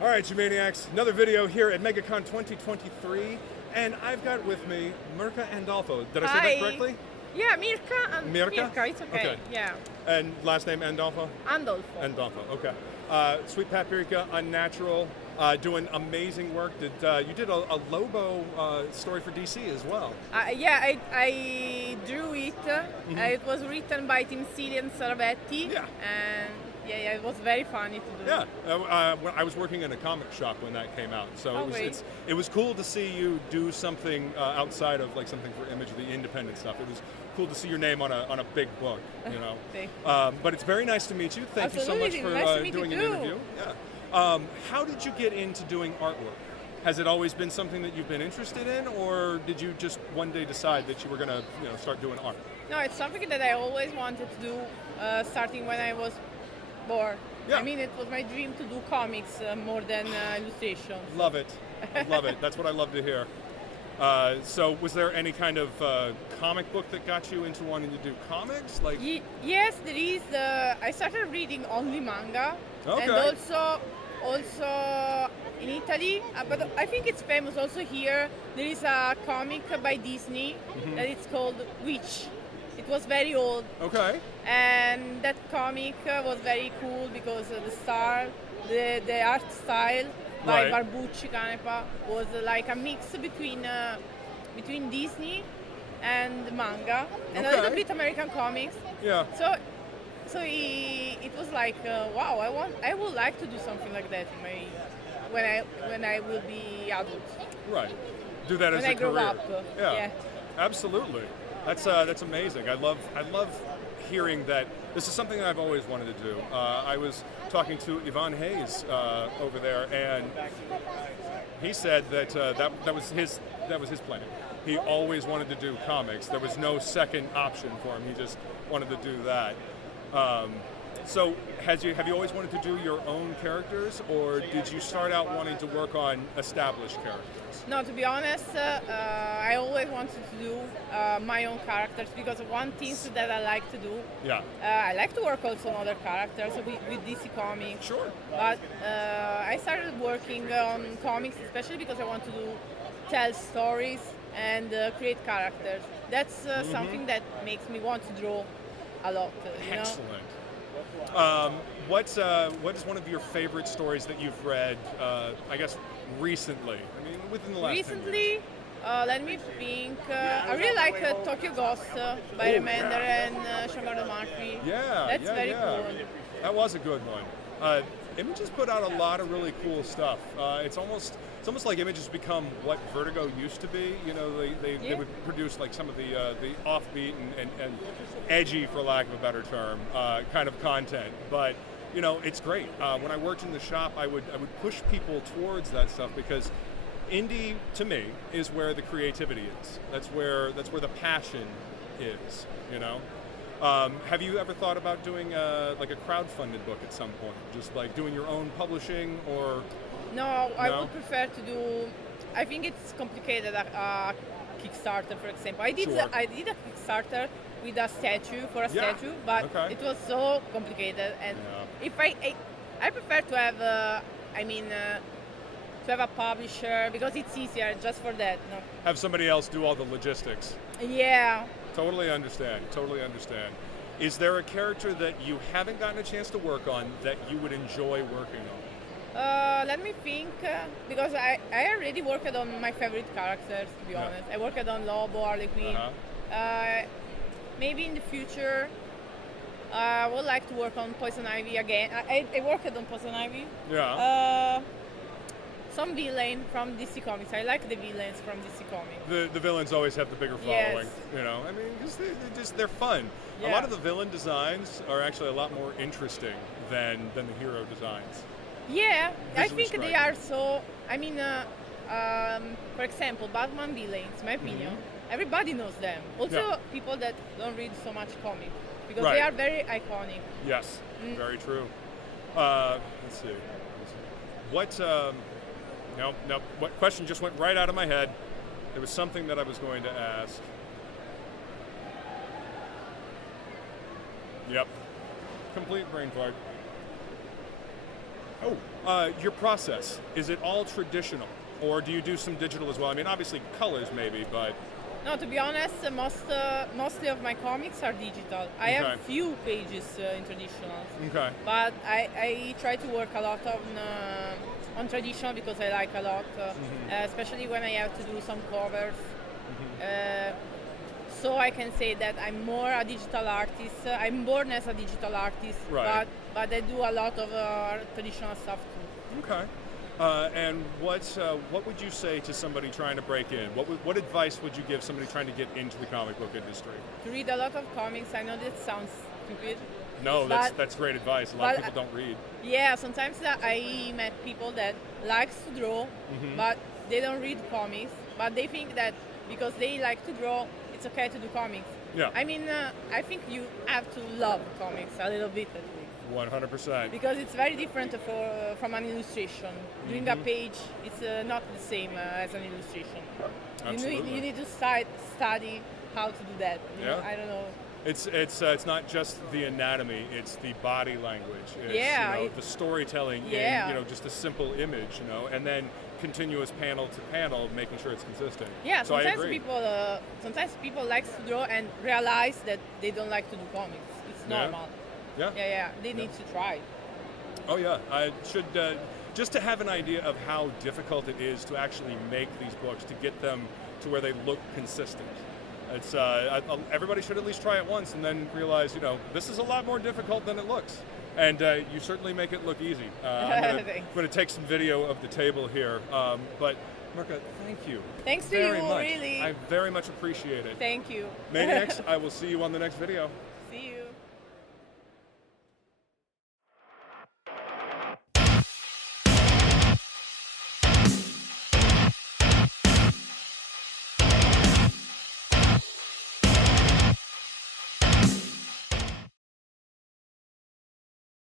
All right, you maniacs, another video here at MegaCon 2023, and I've got with me Mirka Andolfo. Did I say that correctly? Yeah, Mirka and Mirka? it's okay. Yeah. And last name Andolfo? Andolfo. Andolfo, okay. Sweet Paprika, Unnatural, doing amazing work. You did a Lobo story for DC as well. Yeah, I drew it. It was written by Tim Seeley and Saravetti. Yeah. And yeah, it was very funny to do. Yeah, I was working in a comic shop when that came out, so it was cool to see you do something outside of like something for Image, the independent stuff. It was cool to see your name on a big book, you know. But it's very nice to meet you. Thank you so much for doing an interview. Yeah. How did you get into doing artwork? Has it always been something that you've been interested in, or did you just one day decide that you were going to start doing art? No, it's something that I always wanted to do, starting when I was born. Yeah. I mean, it was my dream to do comics more than illustrations. Love it. Love it. That's what I love to hear. So was there any kind of comic book that got you into wanting to do comics? Like yes, there is. I started reading only manga, and also in Italy, but I think it's famous also here. There is a comic by Disney that it's called Witch. It was very old. Okay. And that comic was very cool because the art style by Barbucci Canepa was like a mix between Disney and manga and a little bit American comics. Yeah. So it was like wow, I would like to do something like that when I will be adult. Right. Do that as a career. When I grow up. Yeah. Absolutely. That's amazing. I love hearing that. This is something that I've always wanted to do. I was talking to Yvonne Hayes over there, and he said that that was his plan. He always wanted to do comics. There was no second option for him. He just wanted to do that. So have you always wanted to do your own characters, or did you start out wanting to work on established characters? No, to be honest, I always wanted to do my own characters because one thing that I like to do. Yeah. I like to work also on other characters with DC Comics. Sure. But I started working on comics especially because I want to tell stories and create characters. That's something that makes me want to draw a lot. Excellent. What is one of your favorite stories that you've read? I guess recently. I mean, within the last 10 years. Let me think. I really like Tokyo Ghost by Remender and Shamar Murphy. Yeah, that's very cool. That was a good one. Image has put out a lot of really cool stuff. It's almost like Image has become what Vertigo used to be. You know, they would produce like some of the offbeat and edgy, for lack of a better term, kind of content. But you know, it's great. When I worked in the shop, I would push people towards that stuff because indie to me is where the creativity is. That's where the passion is. You know. Have you ever thought about doing like a crowdfunded book at some point? Just like doing your own publishing, or? No, I would prefer to do. I think it's complicated. Kickstarter, for example. I did a Kickstarter with a statue statue, but it was so complicated. And if I prefer to have, to have a publisher because it's easier just for that. No? Have somebody else do all the logistics. Yeah. Totally understand. Is there a character that you haven't gotten a chance to work on that you would enjoy working on? Let me think, because I already worked on my favorite characters, to be honest. I worked on Lobo, Harley Quinn. Maybe in the future, I would like to work on Poison Ivy again. I worked on Poison Ivy. Yeah. Some villain from DC Comics. I like the villains from DC Comics. The villains always have the bigger following. Yes. You know, I mean, because they're fun. Yeah. A lot of the villain designs are actually a lot more interesting than the hero designs. Yeah, I think they are so. I mean, for example, Batman villains. In my opinion, everybody knows them. Also, people that don't read so much comics because they are very iconic. Yes, very true. Let's see. What? No. What question just went right out of my head? There was something that I was going to ask. Yep. Complete brain fart. Your process, is it all traditional? Or do you do some digital as well? I mean, obviously colors maybe, but... No, to be honest, mostly of my comics are digital. I have few pages in traditional. Okay. But I try to work a lot on traditional because I like a lot, especially when I have to do some covers. So I can say that I'm more a digital artist. I'm born as a digital artist, right. but I do a lot of traditional stuff too. Okay. And what would you say to somebody trying to break in? What advice would you give somebody trying to get into the comic book industry? To read a lot of comics. I know that sounds stupid. No, that's great advice. A lot of people don't read. Yeah, sometimes I met people that likes to draw, but they don't read comics. But they think that because they like to draw, it's okay to do comics. Yeah. I mean, I think you have to love comics a little bit at least. 100%. Because it's very different from an illustration. Doing a page, it's not the same as an illustration. Absolutely. You need to study how to do that. You know, I don't know. It's not just the anatomy; it's the body language. It's, the storytelling in just a simple image, and then continuous panel to panel, making sure it's consistent. Yeah, so sometimes people like to draw and realize that they don't like to do comics. It's normal. Yeah. They need to try. Oh yeah, I should just to have an idea of how difficult it is to actually make these books, to get them to where they look consistent. It's everybody should at least try it once and then realize, this is a lot more difficult than it looks. And you certainly make it look easy. I'm going to take some video of the table here. But Mirka, thank you. Thanks to very you, much. really. I very much appreciate it. Thank you. Maniacs, I will see you on the next video. See you.